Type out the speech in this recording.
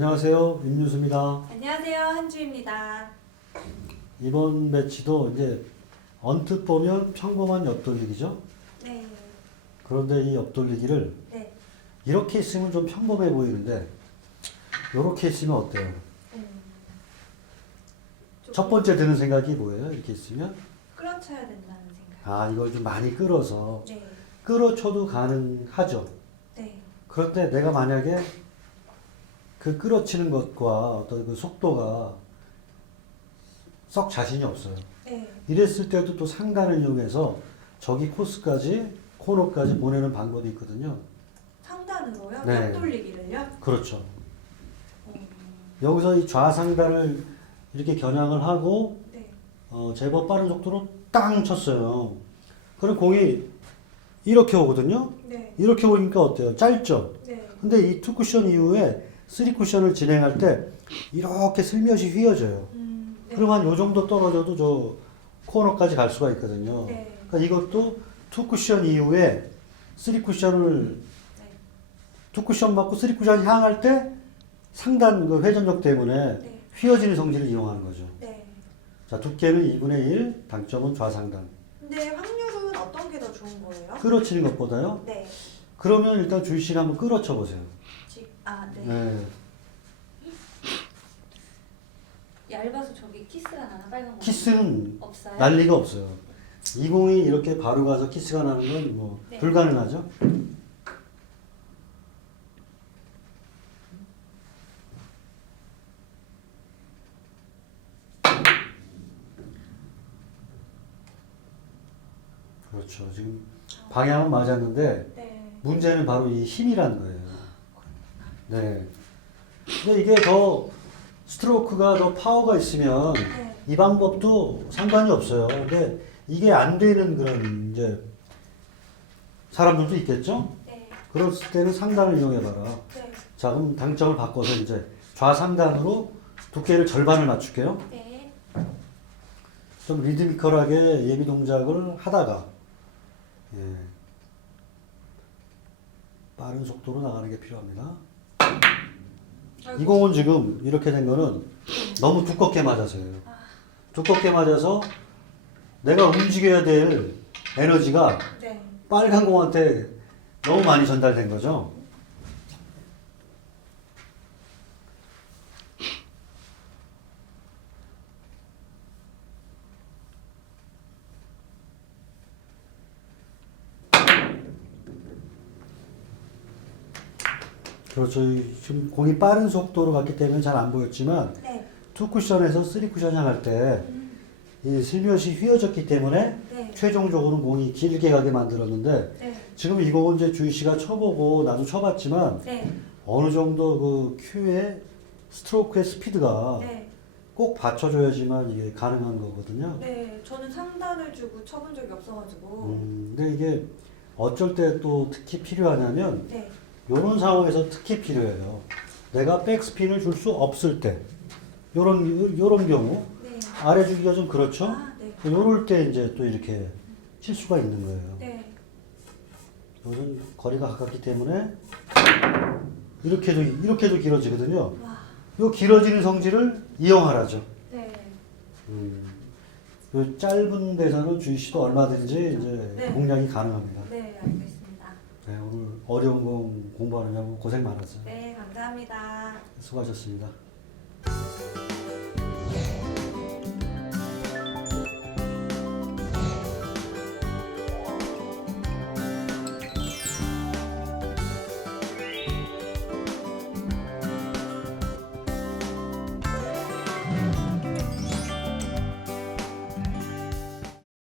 안녕하세요. 임유수입니다. 안녕하세요 한주입니다. 이번 배치도 이제 언뜻 보면 평범한 옆돌리기죠. 네, 그런데 이 옆돌리기를 네, 이렇게 있으면 좀 평범해 보이는데 이렇게 있으면 어때요? 음, 조금 첫 번째 드는 생각이 뭐예요? 이렇게 있으면 끌어쳐야 된다는 생각. 아 이걸 좀 많이 끌어서 네, 끌어쳐도 가능하죠. 네, 그런데 내가 만약에 그 끌어치는 것과 어떤 그 속도가 썩 자신이 없어요. 네, 이랬을 때도 또 상단을 이용해서 저기 코스까지 코너까지 보내는 방법이 있거든요. 상단으로요? 네. 옆돌리기를요? 그렇죠. 음, 여기서 이 좌상단을 이렇게 겨냥을 하고 네, 어, 제법 빠른 속도로 땅 쳤어요. 그럼 공이 이렇게 오거든요. 네, 이렇게 오니까 어때요? 짧죠? 네, 근데 이 투 쿠션 이후에 쓰리 쿠션을 진행할 때 이렇게 슬며시 휘어져요. 음, 네, 그러면 요 정도 떨어져도 저 코너까지 갈 수가 있거든요. 네, 그러니까 이것도 투 쿠션 이후에 쓰리 쿠션을 네, 투 쿠션 맞고 쓰리 쿠션 향할 때 상단 그 회전력 때문에 네, 휘어지는 성질을 이용하는 거죠. 네. 자, 두께는 2분의 1, 당점은 좌상단. 근데 확률은 어떤 게 더 좋은 거예요? 끌어치는 것보다요. 네, 그러면 일단 씨가 한번 끌어쳐 보세요. 지, 아, 네. 네. 얇아서 저기 키스가 나나 빨간 거 키스는 없어요? 날 리가 없어요. 이 공이 이렇게 바로 가서 키스가 나는 건 뭐 네. 불가능하죠. 그렇죠. 지금 방향은 맞았는데 네, 문제는 바로 이 힘이라는 거예요. 네. 근데 이게 더 스트로크가 더 파워가 있으면 네, 이 방법도 상관이 없어요. 근데 이게 안 되는 그런 이제 사람들도 있겠죠? 네, 그랬을 때는 상단을 이용해봐라. 네, 자, 그럼 당점을 바꿔서 이제 좌상단으로 두께를 절반을 맞출게요. 네, 좀 리드미컬하게 예비 동작을 하다가, 예. 빠른 속도로 나가는 게 필요합니다. 이 공은 지금 이렇게 된 거는 너무 두껍게 맞아서예요. 두껍게 맞아서 내가 움직여야 될 에너지가 네, 빨간 공한테 너무 많이 전달된 거죠. 그렇죠. 이 지금 공이 빠른 속도로 갔기 때문에 잘 안 보였지만 네, 투 쿠션에서 쓰리 쿠션 향할 때이 음, 슬며시 휘어졌기 때문에 네, 최종적으로 공이 길게 가게 만들었는데 네, 지금 이 공은 이제 주희 씨가 쳐보고 나도 쳐봤지만 네, 어느 정도 그 큐의 스트로크의 스피드가 네. 꼭 받쳐줘야지만 이게 가능한 거거든요. 네, 저는 상단을 주고 쳐본 적이 없어가지고. 음, 근데 이게 어쩔 때 또 특히 필요하냐면 네, 이런 상황에서 특히 필요해요. 내가 백스핀을 줄 수 없을 때 요런 요런 경우 네. 아래 주기가 좀 그렇죠. 아, 네. 요럴 때 이제 또 이렇게 칠 수가 있는 거예요. 네, 요즘 거리가 가깝기 때문에 이렇게도 이렇게도 길어지거든요. 와, 요 길어지는 성질을 이용하라죠. 네, 음, 요 짧은 데서는 주희 씨도 얼마든지 이제 네. 공략이 가능합니다. 네, 알겠습니다. 네, 오늘 어려운 공 공부하느냐고 고생 많았어요. 네, 감사합니다. 수고하셨습니다.